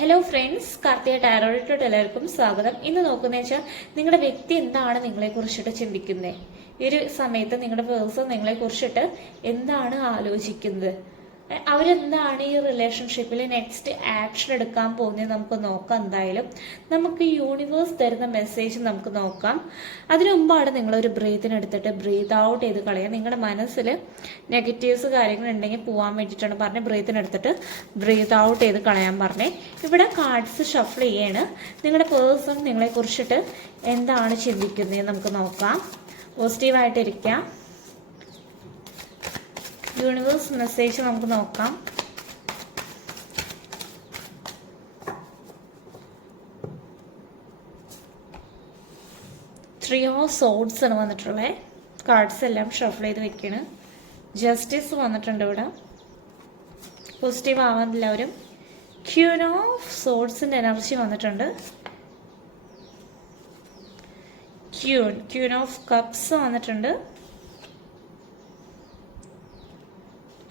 Hello friends, Karthika ടാരോയിലോട്ട് എല്ലാവർക്കും സ്വാഗതം. ഇന്ന് നോക്കുന്നത് വെച്ചാൽ നിങ്ങളുടെ വ്യക്തി എന്താണ് നിങ്ങളെ കുറിച്ചിട്ട് ചിന്തിക്കുന്നത്. ഈ ഒരു സമയത്ത് നിങ്ങളുടെ പേഴ്സൺ നിങ്ങളെ കുറിച്ചിട്ട് എന്താണ് ആലോചിക്കുന്നത്, അവരെന്താണ് ഈ റിലേഷൻഷിപ്പിൽ നെക്സ്റ്റ് ആക്ഷൻ എടുക്കാൻ പോകുന്നത് നമുക്ക് നോക്കാം. എന്തായാലും നമുക്ക് യൂണിവേഴ്സ് തരുന്ന മെസ്സേജ് നമുക്ക് നോക്കാം. അതിനു മുമ്പാണ് നിങ്ങളൊരു ബ്രീത്തിനെടുത്തിട്ട് ബ്രീത്ത് ഔട്ട് ചെയ്ത് കളയാം. നിങ്ങളുടെ മനസ്സിൽ നെഗറ്റീവ്സ് കാര്യങ്ങളുണ്ടെങ്കിൽ പോകാൻ വേണ്ടിയിട്ടാണ് പറഞ്ഞ് ബ്രീത്തിനെടുത്തിട്ട് ബ്രീത്ത് ഔട്ട് ചെയ്ത് കളയാൻ പറഞ്ഞേ. ഇവിടെ കാർഡ്സ് ഷഫിൾ ചെയ്യാണ്. നിങ്ങളുടെ പേഴ്സൺ നിങ്ങളെ കുറിച്ചിട്ട് എന്താണ് ചിന്തിക്കുന്നത് നമുക്ക് നോക്കാം. പോസിറ്റീവായിട്ടിരിക്കാം. യൂണിവേഴ്സ് മെസ്സേജ് നമുക്ക് നോക്കാം. ത്രീ ഓഫ് സോഡ്സ് ആണ് വന്നിട്ടുള്ളത്. കാർഡ്സ് എല്ലാം ഷഫിൾ ചെയ്ത് വെക്കണം. ജസ്റ്റിസ് വന്നിട്ടുണ്ട് ഇവിടെ. പോസിറ്റീവ് ആവാൻ എല്ലാവരും. ക്യൂൻ ഓഫ് സോഡ്സിൻ്റെ എനർജി വന്നിട്ടുണ്ട്. ക്യൂൻ ഓഫ് കപ്സ് വന്നിട്ടുണ്ട്.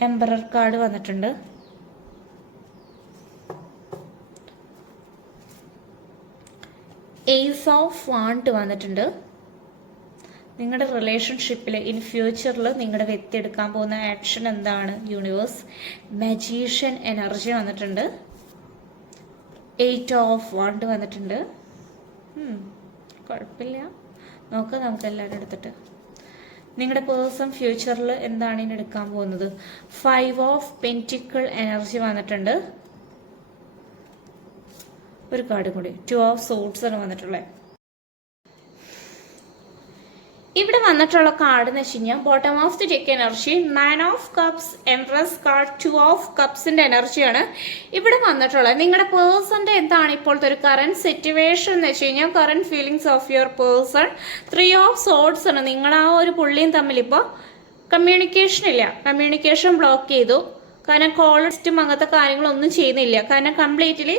എംപറർ കാർഡ് വന്നിട്ടുണ്ട്. ഏസ് ഓഫ് വാണ്ട് വന്നിട്ടുണ്ട്. നിങ്ങളുടെ റിലേഷൻഷിപ്പിൽ ഇൻ ഫ്യൂച്ചറിൽ നിങ്ങളുടെ വ്യക്തി എടുക്കാൻ പോകുന്ന ആക്ഷൻ എന്താണ് യൂണിവേഴ്സ്. മജീഷ്യൻ എനർജി വന്നിട്ടുണ്ട്. എയ്റ്റ് ഓഫ് വാണ്ട് വന്നിട്ടുണ്ട്. കുഴപ്പമില്ല, നോക്കാം നമുക്ക് എല്ലാവരും എടുത്തിട്ട്. നിങ്ങളുടെ പേഴ്സൺ ഫ്യൂച്ചറിൽ എന്താണ് ഇനി എടുക്കാൻ പോകുന്നത്. ഫൈവ് ഓഫ് പെന്റിക്കിൾ എനർജി വന്നിട്ടുണ്ട്. ഒരു കാർഡ് കൂടി, ടു ഓഫ് സോഡ്സ് ആണ് വന്നിട്ടുള്ളത്. ഇവിടെ വന്നിട്ടുള്ള കാർഡ് എന്ന് വെച്ച് കഴിഞ്ഞാൽ bottom of the deck energy, 9 of cups, empress card, 2 of കപ്സിന്റെ എനർജിയാണ് ഇവിടെ വന്നിട്ടുള്ളത്. നിങ്ങളുടെ പേഴ്സന്റെ എന്താണ് ഇപ്പോഴത്തെ ഒരു കറന്റ് സിറ്റുവേഷൻ എന്ന് വെച്ച് കഴിഞ്ഞാൽ current feelings of your person. 3 of swords ആണ്. നിങ്ങൾ ആ ഒരു പുള്ളിയും തമ്മിൽ ഇപ്പോൾ കമ്മ്യൂണിക്കേഷൻ ഇല്ല, കമ്മ്യൂണിക്കേഷൻ ബ്ലോക്ക് ചെയ്തു. കാരണം കോളിസ്റ്റും അങ്ങനത്തെ കാര്യങ്ങളൊന്നും ചെയ്യുന്നില്ല. കാരണം കംപ്ലീറ്റ്ലി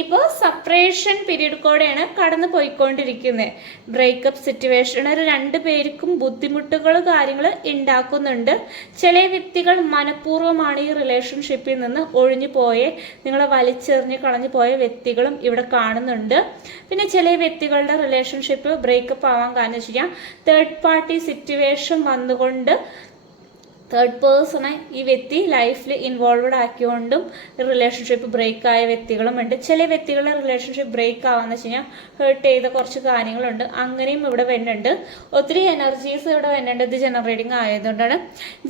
ഇപ്പോൾ സെപ്പറേഷൻ പീരീഡ് കൂടെയാണ് കടന്നു പോയിക്കൊണ്ടിരിക്കുന്നത്. ബ്രേക്കപ്പ് സിറ്റുവേഷൻ രണ്ടു പേർക്കും ബുദ്ധിമുട്ടുകൾ കാര്യങ്ങൾ ഉണ്ടാക്കുന്നുണ്ട്. ചില വ്യക്തികൾ മനഃപൂർവ്വമാണ് ഈ റിലേഷൻഷിപ്പിൽ നിന്ന് ഒഴിഞ്ഞു പോയേ, നിങ്ങളെ വലിച്ചെറിഞ്ഞ് കളഞ്ഞു പോയ വ്യക്തികളും ഇവിടെ കാണുന്നുണ്ട്. പിന്നെ ചില വ്യക്തികളുടെ റിലേഷൻഷിപ്പ് ബ്രേക്കപ്പ് ആവാൻ കാരണം വെച്ച് കഴിഞ്ഞാൽ തേർഡ് പാർട്ടി സിറ്റുവേഷൻ വന്നുകൊണ്ട് തേർഡ് പേഴ്സണെ ഈ വ്യക്തി ലൈഫിൽ ഇൻവോൾവഡ് ആക്കിക്കൊണ്ടും റിലേഷൻഷിപ്പ് ബ്രേക്ക് ആയ വ്യക്തികളുമുണ്ട്. ചില വ്യക്തികളുടെ റിലേഷൻഷിപ്പ് ബ്രേക്ക് ആവാന്ന് വെച്ച് കഴിഞ്ഞാൽ ഹേർട്ട് ചെയ്ത കുറച്ച് കാര്യങ്ങളുണ്ട്. അങ്ങനെയും ഇവിടെ വരുന്നുണ്ട്. ഒത്തിരി എനർജീസ് ഇവിടെ വരുന്നുണ്ട്. ഇത് ജനറേറ്റിംഗ് ആയതുകൊണ്ടാണ്.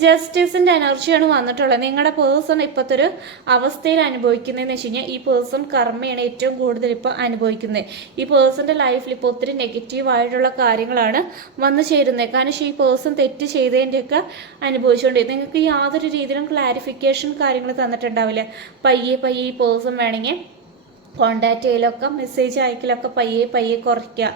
ജസ്റ്റിസിന്റെ എനർജിയാണ് വന്നിട്ടുള്ളത്. നിങ്ങളുടെ പേഴ്സൺ ഇപ്പോഴത്തെ ഒരു അവസ്ഥയിൽ അനുഭവിക്കുന്നതെന്ന് വെച്ച് കഴിഞ്ഞാൽ ഈ പേഴ്സൺ കർമ്മയാണ് ഏറ്റവും കൂടുതൽ ഇപ്പോൾ അനുഭവിക്കുന്നത്. ഈ പേഴ്സന്റെ ലൈഫിൽ ഇപ്പോൾ ഒത്തിരി നെഗറ്റീവ് ആയിട്ടുള്ള കാര്യങ്ങളാണ് വന്നു ചേരുന്നത്. കാരണം ഈ പേഴ്സൺ തെറ്റ് ചെയ്തതിൻ്റെയൊക്കെ അനുഭവിച്ചു. നിങ്ങൾക്ക് യാതൊരു രീതിയിലും ക്ലാരിഫിക്കേഷൻ കാര്യങ്ങൾ തന്നിട്ടുണ്ടാവില്ല. പയ്യെ ഈ പേഴ്സൺ വേണമെങ്കിൽ കോണ്ടാക്ട് ചെയ്യലൊക്കെ മെസ്സേജ് അയക്കലൊക്കെ പയ്യെ കുറയ്ക്കുക.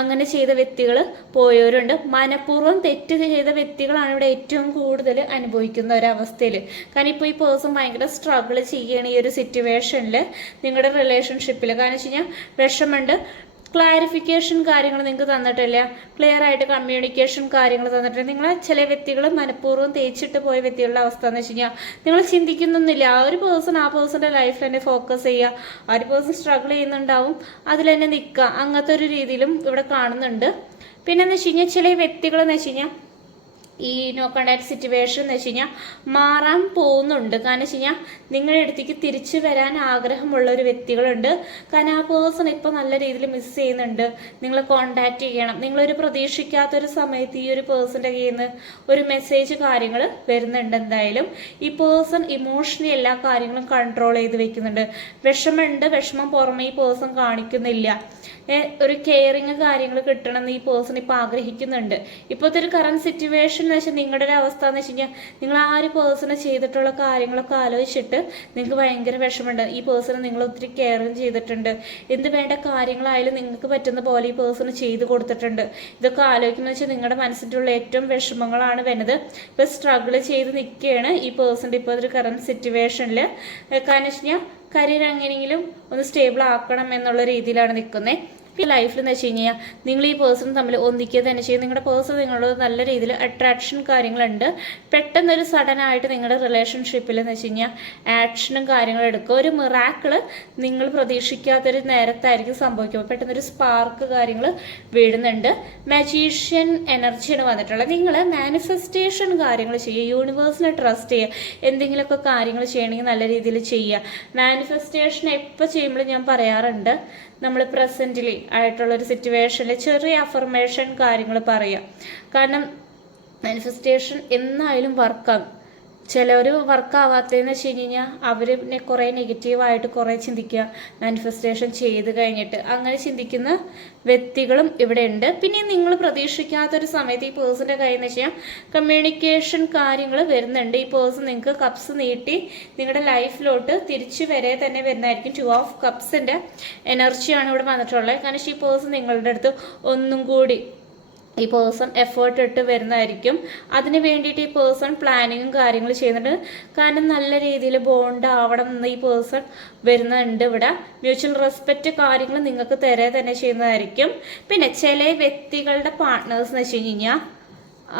അങ്ങനെ ചെയ്ത വ്യക്തികൾ പോയവരുണ്ട്. മനഃപൂർവ്വം തെറ്റ് ചെയ്ത വ്യക്തികളാണ് ഇവിടെ ഏറ്റവും കൂടുതൽ അനുഭവിക്കുന്ന ഒരവസ്ഥയിൽ. കാരണം ഇപ്പോൾ ഈ പേഴ്സൺ ഭയങ്കര സ്ട്രഗിൾ ചെയ്യണം ഈ ഒരു സിറ്റുവേഷനിൽ നിങ്ങളുടെ റിലേഷൻഷിപ്പിൽ. കാരണം വെച്ച് കഴിഞ്ഞാൽ വിഷമുണ്ട്. ക്ലാരിഫിക്കേഷൻ കാര്യങ്ങൾ നിങ്ങൾക്ക് തന്നിട്ടില്ല. ക്ലിയർ ആയിട്ട് കമ്മ്യൂണിക്കേഷൻ കാര്യങ്ങൾ തന്നിട്ടില്ല. നിങ്ങളെ ചില വ്യക്തികൾ മനഃപൂർവ്വം തേച്ചിട്ട് പോയ വ്യക്തികളുടെ അവസ്ഥ എന്ന് വെച്ച് കഴിഞ്ഞാൽ നിങ്ങൾ ചിന്തിക്കുന്നൊന്നുമില്ല. ആ ഒരു പേഴ്സൺ ആ പേഴ്സൻ്റെ ലൈഫിൽ തന്നെ ഫോക്കസ് ചെയ്യുക. ആ ഒരു പേഴ്സൺ സ്ട്രഗിൾ ചെയ്യുന്നുണ്ടാവും, അതിൽ തന്നെ നിൽക്കുക. അങ്ങനത്തെ ഒരു രീതിയിലും ഇവിടെ കാണുന്നുണ്ട്. പിന്നെ എന്ന് വെച്ച് കഴിഞ്ഞാൽ ചില വ്യക്തികളെന്ന് വെച്ച് കഴിഞ്ഞാൽ ഈ നോ കോണ്ടാക്ട് സിറ്റുവേഷൻ എന്ന് വെച്ച് കഴിഞ്ഞാൽ മാറാൻ പോകുന്നുണ്ട്. കാരണം വെച്ച് കഴിഞ്ഞാൽ നിങ്ങളുടെ അടുത്തേക്ക് തിരിച്ചു വരാൻ ആഗ്രഹമുള്ള ഒരു വ്യക്തികളുണ്ട്. കാരണം ആ പേഴ്സൺ ഇപ്പോൾ നല്ല രീതിയിൽ മിസ് ചെയ്യുന്നുണ്ട്. നിങ്ങൾ കോണ്ടാക്ട് ചെയ്യണം. നിങ്ങളൊരു പ്രതീക്ഷിക്കാത്തൊരു സമയത്ത് ഈ ഒരു പേഴ്സൻ്റെ കയ്യിൽ നിന്ന് ഒരു മെസ്സേജ് കാര്യങ്ങൾ വരുന്നുണ്ട്. എന്തായാലും ഈ പേഴ്സൺ ഇമോഷണലി എല്ലാ കാര്യങ്ങളും കൺട്രോൾ ചെയ്ത് വെക്കുന്നുണ്ട്. വിഷമമുണ്ട്, വിഷമം പുറമെ ഈ പേഴ്സൺ കാണിക്കുന്നില്ല. ഒരു കെയറിങ് കാര്യങ്ങൾ കിട്ടണമെന്ന് ഈ പേഴ്സൺ ഇപ്പോൾ ആഗ്രഹിക്കുന്നുണ്ട്. ഇപ്പോഴത്തെ ഒരു കറന്റ് സിറ്റുവേഷൻ എന്ന് വെച്ചാൽ നിങ്ങളുടെ ഒരു അവസ്ഥ എന്ന് വെച്ച് കഴിഞ്ഞാൽ നിങ്ങൾ ആ ഒരു പേഴ്സണ് ചെയ്തിട്ടുള്ള കാര്യങ്ങളൊക്കെ ആലോചിച്ചിട്ട് നിങ്ങൾക്ക് ഭയങ്കര വിഷമമുണ്ട്. ഈ പേഴ്സണ് നിങ്ങൾ ഒത്തിരി കെയറിങ് ചെയ്തിട്ടുണ്ട്. എന്ത് വേണ്ട കാര്യങ്ങളായാലും നിങ്ങൾക്ക് പറ്റുന്ന പോലെ ഈ പേഴ്സണ് ചെയ്ത് കൊടുത്തിട്ടുണ്ട്. ഇതൊക്കെ ആലോചിക്കുന്നത് വെച്ചാൽ നിങ്ങളുടെ മനസ്സിൻ്റെ ഉള്ള ഏറ്റവും വിഷമങ്ങളാണ് വരുന്നത്. ഇപ്പോൾ സ്ട്രഗിൾ ചെയ്ത് നിൽക്കുകയാണ് ഈ പേഴ്സൻ്റെ ഇപ്പോൾ ഒരു കറന്റ് സിറ്റുവേഷനിൽ. കാരണം വെച്ച് കഴിഞ്ഞാൽ കരിയർ എങ്ങനെയെങ്കിലും ഒന്ന് സ്റ്റേബിൾ ആക്കണം എന്നുള്ള രീതിയിലാണ് നിൽക്കുന്നത്. ലൈഫിൽ എന്ന് വെച്ച് കഴിഞ്ഞാൽ നിങ്ങൾ ഈ പേഴ്സൺ തമ്മിൽ ഒന്നിക്കുക തന്നെ ചെയ്യും. നിങ്ങളുടെ പേഴ്സൺ നിങ്ങളോട് നല്ല രീതിയിൽ അട്രാക്ഷൻ കാര്യങ്ങളുണ്ട്. പെട്ടെന്നൊരു സഡനായിട്ട് നിങ്ങളുടെ റിലേഷൻഷിപ്പിൽ എന്ന് വെച്ച് കഴിഞ്ഞാൽ ആക്ഷനും കാര്യങ്ങളും എടുക്കുക. ഒരു മിറാക്കിൾ നിങ്ങൾ പ്രതീക്ഷിക്കാത്തൊരു നേരത്തായിരിക്കും സംഭവിക്കുക. പെട്ടെന്നൊരു സ്പാർക്ക് കാര്യങ്ങൾ വീഴുന്നുണ്ട്. മജീഷ്യൻ എനർജിയാണ് വന്നിട്ടുള്ളത്. നിങ്ങൾ മാനിഫെസ്റ്റേഷൻ കാര്യങ്ങൾ ചെയ്യുക, യൂണിവേഴ്സിനെ ട്രസ്റ്റ് ചെയ്യുക. എന്തെങ്കിലുമൊക്കെ കാര്യങ്ങൾ ചെയ്യണമെങ്കിൽ നല്ല രീതിയിൽ ചെയ്യുക. മാനിഫെസ്റ്റേഷൻ എപ്പോൾ ചെയ്യുമ്പോൾ ഞാൻ പറയാറുണ്ട്, നമ്മൾ പ്രസന്റിലി ആയിട്ടുള്ളൊരു സിറ്റുവേഷനിൽ ചെറിയ അഫർമേഷൻ കാര്യങ്ങൾ പറയുക. കാരണം മാനിഫെസ്റ്റേഷൻ എന്നായാലും വർക്കാകും. ചിലർ വർക്കാവാത്തതെന്ന് വെച്ച് കഴിഞ്ഞാൽ അവർ കുറേ നെഗറ്റീവായിട്ട് കുറേ ചിന്തിക്കുക മാനിഫെസ്റ്റേഷൻ ചെയ്ത് കഴിഞ്ഞിട്ട്. അങ്ങനെ ചിന്തിക്കുന്ന വ്യക്തികളും ഇവിടെ ഉണ്ട്. പിന്നെ നിങ്ങൾ പ്രതീക്ഷിക്കാത്തൊരു സമയത്ത് ഈ പേഴ്സൻ്റെ കയ്യിൽ നിന്ന് വെച്ചാൽ കമ്മ്യൂണിക്കേഷൻ കാര്യങ്ങൾ വരുന്നുണ്ട്. ഈ പേഴ്സൺ നിങ്ങൾക്ക് കപ്സ് നീട്ടി നിങ്ങളുടെ ലൈഫിലോട്ട് തിരിച്ചു വരെ തന്നെ വരുന്നതായിരിക്കും. 2 ഓഫ് കപ്സിൻ്റെ എനർജിയാണ് ഇവിടെ വന്നിട്ടുള്ളത്. കാരണം ഈ പേഴ്സൺ നിങ്ങളുടെ അടുത്ത് ഒന്നും കൂടി ഈ പേഴ്സൺ എഫേർട്ട് ഇട്ട് വരുന്നതായിരിക്കും. അതിന് വേണ്ടിയിട്ട് ഈ പേഴ്സൺ പ്ലാനിങ്ങും കാര്യങ്ങൾ ചെയ്യുന്നുണ്ട്. കാരണം നല്ല രീതിയിൽ ബോണ്ട് ആവണം എന്ന് ഈ പേഴ്സൺ വരുന്നുണ്ട്. ഇവിടെ മ്യൂച്വൽ റെസ്പെക്റ്റ് കാര്യങ്ങൾ നിങ്ങൾക്ക് തരേ തന്നെ ചെയ്യുന്നതായിരിക്കും. പിന്നെ ചില വ്യക്തികളുടെ പാർട്ട്നേഴ്സ് എന്ന് വെച്ച് കഴിഞ്ഞാൽ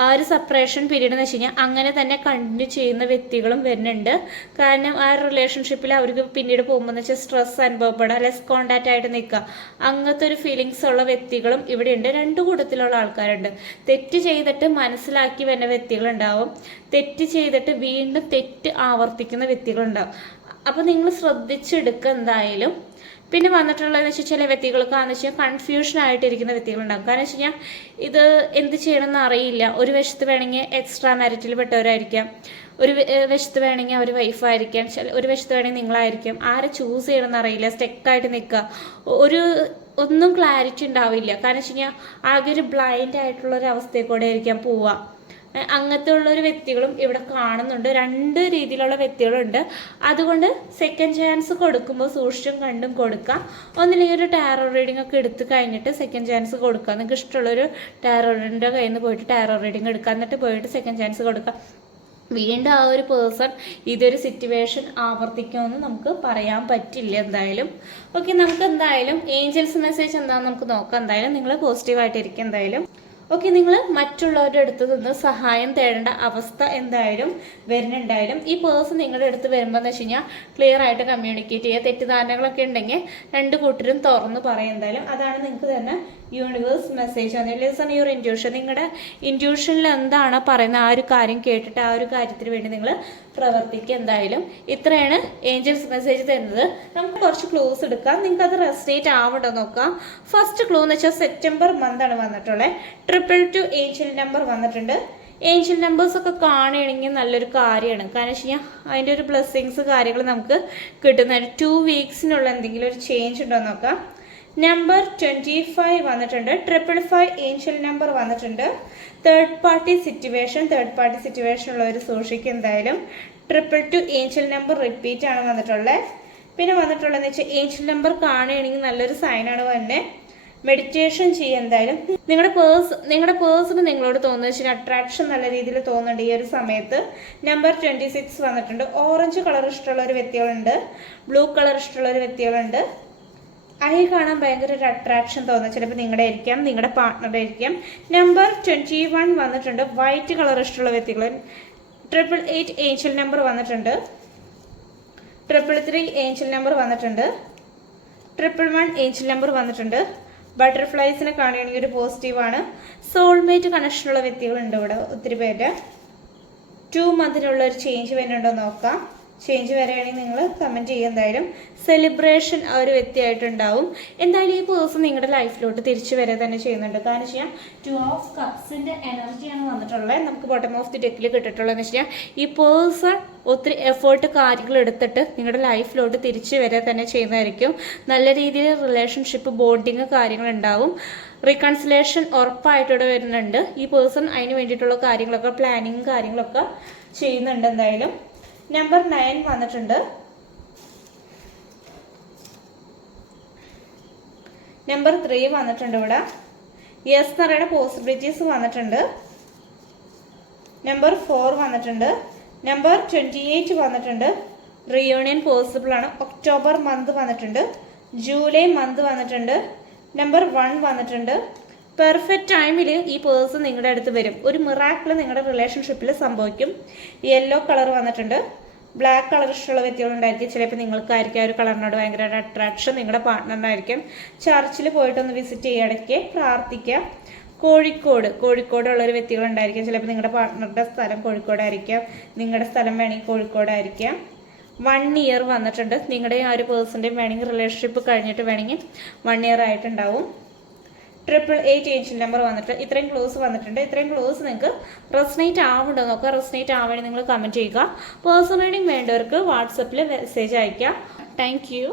ആ ഒരു സെപ്പറേഷൻ പീരീഡ് എന്ന് വെച്ച് കഴിഞ്ഞാൽ അങ്ങനെ തന്നെ കണ്ടിന്യൂ ചെയ്യുന്ന വ്യക്തികളും വരുന്നുണ്ട്. കാരണം ആ റിലേഷൻഷിപ്പിൽ അവർക്ക് പിന്നീട് പോകുമ്പോൾ എന്ന് വെച്ചാൽ സ്ട്രെസ് അനുഭവപ്പെടുക, ലെസ് കോണ്ടാക്റ്റ് ആയിട്ട് നിൽക്കുക, അങ്ങനത്തെ ഒരു ഫീലിങ്സ് ഉള്ള വ്യക്തികളും ഇവിടെയുണ്ട്. 2 കൂട്ടത്തിലുള്ള ആൾക്കാരുണ്ട്. തെറ്റ് ചെയ്തിട്ട് മനസ്സിലാക്കി വരുന്ന വ്യക്തികളുണ്ടാവും, തെറ്റ് ചെയ്തിട്ട് വീണ്ടും തെറ്റ് ആവർത്തിക്കുന്ന വ്യക്തികളുണ്ടാവും. അപ്പോൾ നിങ്ങൾ ശ്രദ്ധിച്ചെടുക്കുക എന്തായാലും. പിന്നെ വന്നിട്ടുള്ളതെന്ന് വെച്ചാൽ ചില വ്യക്തികൾക്കാണെന്ന് വെച്ചാൽ കൺഫ്യൂഷൻ ആയിട്ടിരിക്കുന്ന വ്യക്തികളുണ്ടാകും. കാരണം വെച്ച് കഴിഞ്ഞാൽ ഇത് എന്ത് ചെയ്യണമെന്ന് അറിയില്ല. ഒരു വശത്ത് വേണമെങ്കിൽ എക്സ്ട്രാ മാരിറ്റിൽ പെട്ടവരായിരിക്കാം, ഒരു വശത്ത് വേണമെങ്കിൽ അവർ വൈഫായിരിക്കാം, ഒരു വശത്ത് വേണമെങ്കിൽ നിങ്ങളായിരിക്കും. ആരെ ചൂസ് ചെയ്യണമെന്ന് അറിയില്ല, സ്റ്റെക്കായിട്ട് നിൽക്കുക, ഒന്നും ക്ലാരിറ്റി ഉണ്ടാവില്ല. കാരണം വെച്ച് കഴിഞ്ഞാൽ ആകെ ഒരു ബ്ലൈൻഡ് ആയിട്ടുള്ളൊരു അവസ്ഥയിൽ കൂടെ ആയിരിക്കാം പോവുക. അങ്ങനത്തെ ഉള്ളൊരു വ്യക്തികളും ഇവിടെ കാണുന്നുണ്ട്. 2 രീതിയിലുള്ള വ്യക്തികളുണ്ട്. അതുകൊണ്ട് സെക്കൻഡ് ചാൻസ് കൊടുക്കുമ്പോൾ സൂക്ഷിച്ചും കണ്ടും കൊടുക്കാം. ഒന്നില്ലെങ്കിൽ ഒരു ടാരോ റീഡിംഗ് ഒക്കെ എടുത്ത് കഴിഞ്ഞിട്ട് സെക്കൻഡ് ചാൻസ് കൊടുക്കുക. നിങ്ങൾക്ക് ഇഷ്ടമുള്ളൊരു ടാരോ റീഡിൻ്റെ കയ്യിൽ നിന്ന് പോയിട്ട് ടാരോ റീഡിംഗ് എടുക്കുക, എന്നിട്ട് പോയിട്ട് സെക്കൻഡ് ചാൻസ് കൊടുക്കുക. വീണ്ടും ആ ഒരു പേഴ്സൺ ഇതൊരു സിറ്റുവേഷൻ ആവർത്തിക്കുമെന്ന് നമുക്ക് പറയാൻ പറ്റില്ല എന്തായാലും. ഓക്കെ, നമുക്ക് എന്തായാലും ഏഞ്ചൽസ് മെസ്സേജ് എന്താണെന്ന് നമുക്ക് നോക്കാം. എന്തായാലും നിങ്ങൾ പോസിറ്റീവായിട്ടിരിക്കും എന്തായാലും. ഓക്കെ, നിങ്ങൾ മറ്റുള്ളവരുടെ അടുത്ത് നിന്ന് സഹായം തേടേണ്ട അവസ്ഥ എന്തായാലും വരുന്നുണ്ടായാലും ഈ പേഴ്സൺ നിങ്ങളുടെ അടുത്ത് വരുമ്പോൾ എന്ന് വെച്ച് കഴിഞ്ഞാൽ ക്ലിയർ ആയിട്ട് കമ്മ്യൂണിക്കേറ്റ് ചെയ്യുക. തെറ്റിദ്ധാരണകളൊക്കെ ഉണ്ടെങ്കിൽ 2 കൂട്ടരും തുറന്ന് പറയും എന്തായാലും. അതാണ് നിങ്ങൾക്ക് തന്നെ യൂണിവേഴ്സ് മെസ്സേജ് ആണ്. Listen your intuition. നിങ്ങളുടെ ഇൻറ്റ്യൂഷനിൽ എന്താണ് പറയുന്നത് ആ ഒരു കാര്യം കേട്ടിട്ട് ആ ഒരു കാര്യത്തിന് വേണ്ടി നിങ്ങൾ പ്രവർത്തിക്കുക എന്തായാലും. ഇത്രയാണ് ഏഞ്ചൽസ് മെസ്സേജ് തരുന്നത്. നമുക്ക് കുറച്ച് ക്ലൂസ് എടുക്കാം, നിങ്ങൾക്ക് അത് റെസിനേറ്റ് ആവണ്ടോ നോക്കാം. ഫസ്റ്റ് ക്ലൂ എന്ന് വെച്ചാൽ സെപ്റ്റംബർ മന്താണ് വന്നിട്ടുള്ളത്. 222 ഏഞ്ചൽ നമ്പർ വന്നിട്ടുണ്ട്. ഏഞ്ചൽ നമ്പേഴ്സ് ഒക്കെ കാണുകയാണെങ്കിൽ നല്ലൊരു കാര്യമാണ്. കാരണം വെച്ച് കഴിഞ്ഞാൽ അതിൻ്റെ ഒരു ബ്ലെസ്സിങ്സ് കാര്യങ്ങൾ നമുക്ക് കിട്ടുന്നതാണ്. 2 വീക്സിനുള്ള എന്തെങ്കിലും ഒരു ചേഞ്ച് ഉണ്ടോ നോക്കാം. നമ്പർ 25 വന്നിട്ടുണ്ട്. 555 ഏഞ്ചൽ നമ്പർ വന്നിട്ടുണ്ട്. തേർഡ് പാർട്ടി സിറ്റുവേഷൻ ഉള്ളവർ സൂക്ഷിക്കും എന്തായാലും. 222 ഏഞ്ചൽ നമ്പർ റിപ്പീറ്റ് ആണ് വന്നിട്ടുള്ളത്. പിന്നെ വന്നിട്ടുള്ളതെന്ന് വെച്ചാൽ ഏഞ്ചൽ നമ്പർ കാണുകയാണെങ്കിൽ നല്ലൊരു സൈനാണ് തന്നെ. മെഡിറ്റേഷൻ ചെയ്യുക എന്തായാലും. നിങ്ങളുടെ പേഴ്സണ് നിങ്ങളോട് തോന്നുന്ന വെച്ചാൽ അട്രാക്ഷൻ നല്ല രീതിയിൽ തോന്നുന്നുണ്ട് ഈ ഒരു സമയത്ത്. നമ്പർ 26 വന്നിട്ടുണ്ട്. ഓറഞ്ച് കളർ ഇഷ്ടമുള്ള ഒരു വ്യക്തികളുണ്ട്, ബ്ലൂ കളർ ഇഷ്ടമുള്ള ഒരു വ്യക്തികളുണ്ട്. ഐ കാണാൻ ഭയങ്കര ഒരു അട്രാക്ഷൻ തോന്നുന്നത് ചിലപ്പോൾ നിങ്ങളുടെ ആയിരിക്കാം, നിങ്ങളുടെ പാർട്ട്ണറുടെ ആയിരിക്കാം. നമ്പർ 21 വന്നിട്ടുണ്ട്. വൈറ്റ് കളർ ഇഷ്ടമുള്ള വ്യക്തികൾ. 888 ഏഞ്ചൽ നമ്പർ വന്നിട്ടുണ്ട്. 333 ഏഞ്ചൽ നമ്പർ വന്നിട്ടുണ്ട്. 111 ഏഞ്ചൽ നമ്പർ വന്നിട്ടുണ്ട്. ബട്ടർഫ്ലൈസിനെ കാണുകയാണെങ്കിൽ ഒരു പോസിറ്റീവാണ്. സോൾമേറ്റ് കണക്ഷനുള്ള വ്യക്തികളുണ്ട് ഇവിടെ ഒത്തിരി പേര്. 2 മന്തിനുള്ള ഒരു ചേഞ്ച് വരുന്നുണ്ടോ നോക്കാം. ചേഞ്ച് വരികയാണെങ്കിൽ നിങ്ങൾ കമൻറ്റ് ചെയ്യുക എന്തായാലും. സെലിബ്രേഷൻ ആ ഒരു വ്യക്തിയായിട്ടുണ്ടാവും എന്തായാലും. ഈ പേഴ്സൺ നിങ്ങളുടെ ലൈഫിലോട്ട് തിരിച്ചു വരെ തന്നെ ചെയ്യുന്നുണ്ട്. കാരണം വെച്ച് കഴിഞ്ഞാൽ 2 ഓഫ് കപ്സിൻ്റെ എനർജിയാണ് വന്നിട്ടുള്ളത്. നമുക്ക് ബോട്ടം ഓഫ് ദി ഡെക്കിൽ കിട്ടിയിട്ടുള്ളതെന്ന് വെച്ച് കഴിഞ്ഞാൽ ഈ പേഴ്സൺ ഒത്തിരി എഫേർട്ട് കാര്യങ്ങൾ എടുത്തിട്ട് നിങ്ങളുടെ ലൈഫിലോട്ട് തിരിച്ചു വരെ തന്നെ ചെയ്യുന്നതായിരിക്കും. നല്ല രീതിയിൽ റിലേഷൻഷിപ്പ് ബോണ്ടിങ് കാര്യങ്ങളുണ്ടാവും. റീകൺസിലേഷൻ ഉറപ്പായിട്ടിവിടെ വരുന്നുണ്ട്. ഈ പേഴ്സൺ അതിന് വേണ്ടിയിട്ടുള്ള കാര്യങ്ങളൊക്കെ പ്ലാനിങ് കാര്യങ്ങളൊക്കെ ചെയ്യുന്നുണ്ട് എന്തായാലും. നമ്പർ 9 വന്നിട്ടുണ്ട്. നമ്പർ 3 വന്നിട്ടുണ്ട് ഇവിടെ. യെസ് എന്ന് പറയുന്ന പോസിബിലിറ്റീസ് വന്നിട്ടുണ്ട്. നമ്പർ 4 വന്നിട്ടുണ്ട്. നമ്പർ 28 വന്നിട്ടുണ്ട്. റിയൂണിയൻ പോസിബിൾ ആണ്. ഒക്ടോബർ മന്ത് വന്നിട്ടുണ്ട്. ജൂലൈ മന്ത് വന്നിട്ടുണ്ട്. നമ്പർ 1 വന്നിട്ടുണ്ട്. പെർഫെക്റ്റ് ടൈമിൽ ഈ പേഴ്സൺ നിങ്ങളുടെ അടുത്ത് വരും. ഒരു മിറാക്കിൾ നിങ്ങളുടെ റിലേഷൻഷിപ്പിൽ സംഭവിക്കും. യെല്ലോ കളർ വന്നിട്ടുണ്ട്. ബ്ലാക്ക് കളർ ഇഷ്ടമുള്ള വ്യക്തികളുണ്ടായിരിക്കും. ചിലപ്പോൾ നിങ്ങൾക്കായിരിക്കും ആ ഒരു കളറിനോട് ഭയങ്കര അട്രാക്ഷൻ. നിങ്ങളുടെ പാർട്ട്ണറിനായിരിക്കും. ചർച്ചിൽ പോയിട്ടൊന്ന് വിസിറ്റ് ചെയ്യുക, ഇടയ്ക്ക് പ്രാർത്ഥിക്കുക. കോഴിക്കോടുള്ള ഒരു വ്യക്തികളുണ്ടായിരിക്കും. ചിലപ്പോൾ നിങ്ങളുടെ പാർട്ട്ണറുടെ സ്ഥലം കോഴിക്കോടായിരിക്കാം. നിങ്ങളുടെ സ്ഥലം വേണമെങ്കിൽ കോഴിക്കോടായിരിക്കാം. 1 ഇയർ വന്നിട്ടുണ്ട്. നിങ്ങളുടെ ആ ഒരു പേഴ്സൻ്റെയും വേണമെങ്കിൽ റിലേഷൻഷിപ്പ് കഴിഞ്ഞിട്ട് വേണമെങ്കിൽ 1 ഇയർ ആയിട്ടുണ്ടാവും. 888 ഏഞ്ചൽ നമ്പർ വന്നിട്ട് ഇത്രയും ക്ലോസ് വന്നിട്ടുണ്ട്. ഇത്രയും ക്ലോസ് നിങ്ങൾക്ക് റെസനേറ്റ് ആവുന്നുണ്ടോ നോക്കുക. റെസനേറ്റ് ആവുകയാണെങ്കിൽ നിങ്ങൾ കമൻറ്റ് ചെയ്യുക. പേഴ്സൺ റീഡിംഗ് വേണ്ടവർക്ക് വാട്സപ്പിൽ മെസ്സേജ് അയയ്ക്കുക. Thank you.